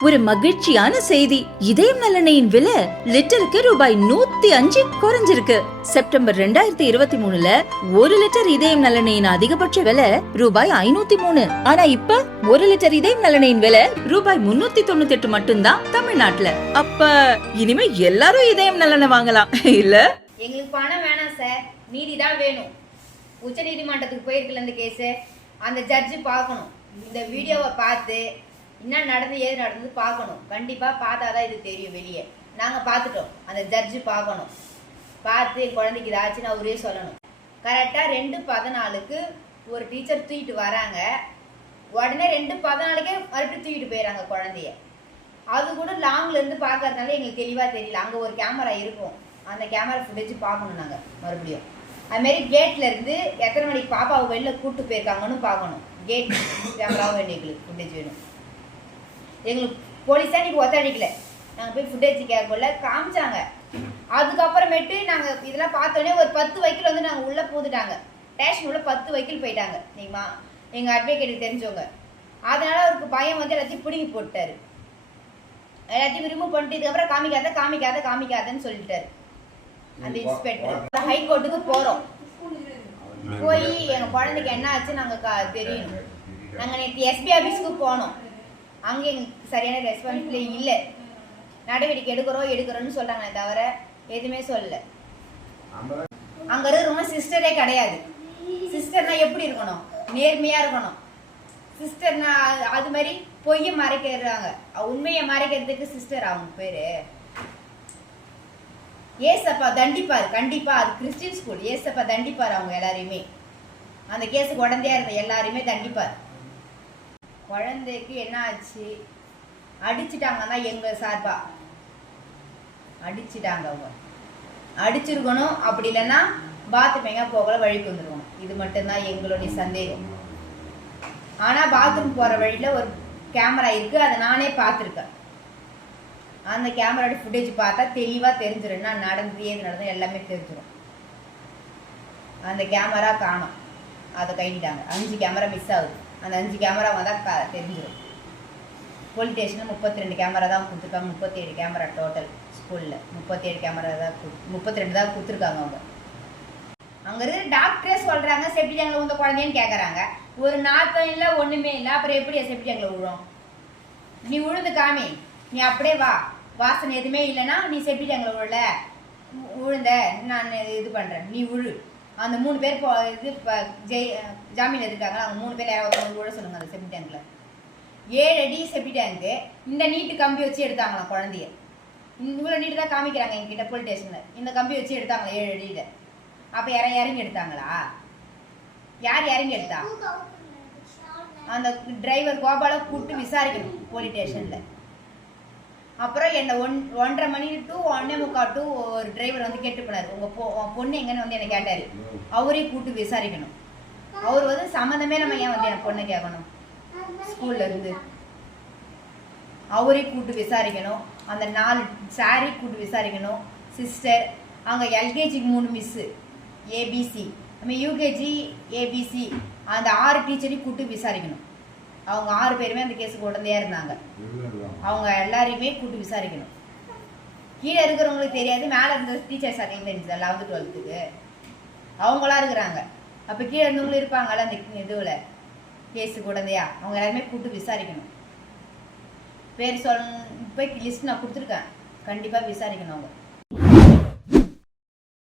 ஒரு மகிழ்ச்சியான செய்தி. இதயம் நலனையின் விலை லிட்டருக்கு ரூபாய் 105 குறைஞ்சிருக்கு. செப்டம்பர் 2023ல 1 லிட்டர் இதயம் நலனையின் அதிகபட்ச விலை ரூபாய் 503. ஆனா இப்ப 1 லிட்டர் இதயம் நலனையின் விலை ரூபாய் 398 மட்டும்தான் தமிழ்நாட்டுல. அப்ப இனிமே எல்லாரும் இதயம் நலனை வாங்கலாம் இல்ல? எங்களுக்கு பணம் வேணாம் சார், நீதிதான் வேணும். உச்ச நீதிமன்றத்துக்கு போயிருக்கல இந்த கேஸ். அந்த ஜட்ஜு பார்க்கணும், இந்த வீடியோவை பார்த்து என்ன நடந்து ஏது நடந்தது பார்க்கணும். கண்டிப்பாக பார்த்தாதான் இது தெரியும். வெளியே நாங்கள் பார்த்துட்டோம், அந்த ஜட்ஜு பார்க்கணும். பார்த்து என் குழந்தைக்கு இதாச்சுன்னு அவரே சொல்லணும். கரெக்டாக 2:14க்கு ஒரு டீச்சர் தூக்கிட்டு வராங்க. உடனே 2:14க்கே மறுபடியும் தூக்கிட்டு போயிடறாங்க குழந்தைய. அது கூட லாங்லேருந்து பார்க்கறதுனால எங்களுக்கு தெளிவாக தெரியல. அங்கே ஒரு கேமரா இருக்கும், அந்த கேமரா ஃபுட்டேஜ் பார்க்கணும் நாங்கள் மறுபடியும். அதுமாரி கேட்டில் இருந்து எத்தனை மணிக்கு பாப்பாவை வெளில கூப்பிட்டு போயிருக்காங்கன்னு பார்க்கணும். கேட் கேமராவும் வேணும், எங்களுக்கு ஃபுட்டேஜ் வேணும். எங்களுக்கு போலீஸாக இன்றைக்கி ஒத்தடிக்கல. நாங்கள் போய் ஃபுட்டேஜ் கேட்கல காமிச்சாங்க. அதுக்கப்புறமேட்டு நாங்கள் இதெல்லாம் பார்த்தோன்னே ஒரு 10 வெஹிக்கிள் வந்து நாங்கள் உள்ளே பூந்துட்டாங்க. ஸ்டேஷன் உள்ள 10 வெஹிக்கிள் போயிட்டாங்க. நீங்கம்மா எங்கள் அட்வொகேட்டு தெரிஞ்சவங்க. அதனால் அவருக்கு பயம் வந்து எல்லாத்தையும் பிடுங்கி போட்டார். எல்லாத்தையும் ரிமூவ் பண்ணிட்டு இதுக்கப்புறம் காமிக்காதன்னு சொல்லிட்டாரு அந்த இன்ஸ்பெக்டர். ஹைகோர்ட்டுக்கு போகிறோம். போய் எங்கள் குழந்தைக்கு என்ன ஆச்சு நாங்கள் தெரியணும். நாங்கள் நேற்று எஸ்பி ஆஃபீஸுக்கு போனோம். அங்கே எங்களுக்கு சரியான ரெஸ்பான்சிபிலிட்டி இல்லை. நடவடிக்கை எடுக்கிறோன்னு சொல்கிறாங்களே தவிர எதுவுமே சொல்லலை. அங்கே இருக்கிறவங்க சிஸ்டரே கிடையாது. சிஸ்டர்னா எப்படி இருக்கணும்? நேர்மையாக இருக்கணும். சிஸ்டர்னா அது மாதிரி பொய்யை மறைக்கிறாங்க. உண்மையை மறைக்கிறதுக்கு சிஸ்டர் அவங்க பேர். ஏசப்பா தண்டிப்பார் கண்டிப்பாக. அது கிறிஸ்டின் ஸ்கூல். ஏசப்பா தண்டிப்பார் அவங்க எல்லாரையுமே. அந்த கேஸுக்கு உடந்தையாக இருந்த எல்லாரையுமே தண்டிப்பார். குழந்தைக்கு என்ன ஆச்சு? அடிச்சுட்டாங்கன்னா எங்கள் சார்பா அடிச்சுட்டாங்க. அவங்க அடிச்சிருக்கணும். அப்படி இல்லைன்னா பாத்ரூம் எங்கே போகல வழிக்கு வந்துருக்கணும். இது மட்டும்தான் எங்களுடைய சந்தேகம். ஆனால் பாத்ரூம் போகிற வழியில் ஒரு கேமரா இருக்குது, அதை நானே பார்த்துருக்கேன். அந்த கேமராவோட ஃபுட்டேஜ் பார்த்தா தெளிவாக தெரிஞ்சிடும். என்ன நடந்தது ஏது நடந்தது எல்லாமே தெரிஞ்சிடும். அந்த கேமரா காணும், அதை கைட்டாங்க. 5 கேமரா மிஸ் ஆகுது. அந்த 5 கேமரா தான் தெரிஞ்சிடும். போலீஸ் ஸ்டேஷனில் 32 கேமரா தான் கொடுத்துருக்காங்க. 37 கேமரா டோட்டல் ஸ்கூலில் 37 கேமரா தான் 32 தான் கொடுத்துருக்காங்க. அவங்க அங்கே இருக்கிற டாக்டரே சொல்கிறாங்க செப்டி டேங்கில் உந்த குழந்தைன்னு கேட்குறாங்க. ஒரு நாத்தம் இல்லை, ஒன்றுமே இல்லை. அப்புறம் எப்படி செப்டி டேங்கில் விழும்? நீ விழுந்து காமி, நீ அப்படியே வா. வாசனை எதுவுமே இல்லைன்னா நீ செப்டி டேங்கில் விழுந்த நான் இது பண்ணுறேன், நீ விழு. அந்த 3 பேர் இது ஜாமீன் இருக்காங்க. அவங்க 3 பேர் யாராவது விழ சொல்லுங்க அந்த செப்டி டேங்கில். 7 அடி செப்டி டேங்க்கு. இந்த நீட்டு கம்பி வச்சு எடுத்தாங்களாம் குழந்தைய. இவ்வளோ நீட்டு தான் காமிக்கிறாங்க எங்ககிட்ட போலீஸ் ஸ்டேஷனில். இந்த கம்பி வச்சு எடுத்தாங்களா 7 அடியில். அப்போ இறங்கி எடுத்தாங்களா? யார் இறங்கி எடுத்தா? அந்த டிரைவர் கோபாலை கூப்பிட்டு விசாரிக்கணும் போலீஸ் ஸ்டேஷனில். அப்புறம் என்னை 1:30 மணி to 1:45 ஒரு டிரைவர் வந்து கேட்டு போனார். உங்கள் பொண்ணு எங்கன்னு வந்து என்னை கேட்டார். அவரையும் கூப்பிட்டு விசாரிக்கணும். அவர் வந்து சம்மந்தமே நம்ம ஏன் வந்து என் பொண்ணை கேட்கணும்? ஸ்கூல்ல இருந்து அவரையும் கூப்பிட்டு விசாரிக்கணும். அந்த 4 சாரி கூப்பிட்டு விசாரிக்கணும். சிஸ்டர் அங்கே எல்கேஜிக்கு 3 மிஸ்ஸு ஏபிசி, நம்ம யூகேஜி ஏபிசி, அந்த 6 டீச்சரையும் கூப்பிட்டு விசாரிக்கணும். அவங்க 6 பேருமே அந்த கேஸுக்கு உடந்தையாக இருந்தாங்க. அவங்க எல்லாரையுமே கூப்பிட்டு விசாரிக்கணும். கீழே இருக்கிறவங்களுக்கு தெரியாது, மேலே இருந்த டீச்சர்ஸ் அகைன் தெரிஞ்சது 11th 12th அவங்களாம் இருக்கிறாங்க. அப்போ கீழே இருந்தவங்களும் இருப்பாங்கல்ல அந்த இதுவில் கேஸுக்கு உடந்தையா. அவங்க எல்லாருமே கூப்பிட்டு விசாரிக்கணும். பேர் போய் லிஸ்ட் நான் கொடுத்துருக்கேன், கண்டிப்பாக விசாரிக்கணும் அவங்க.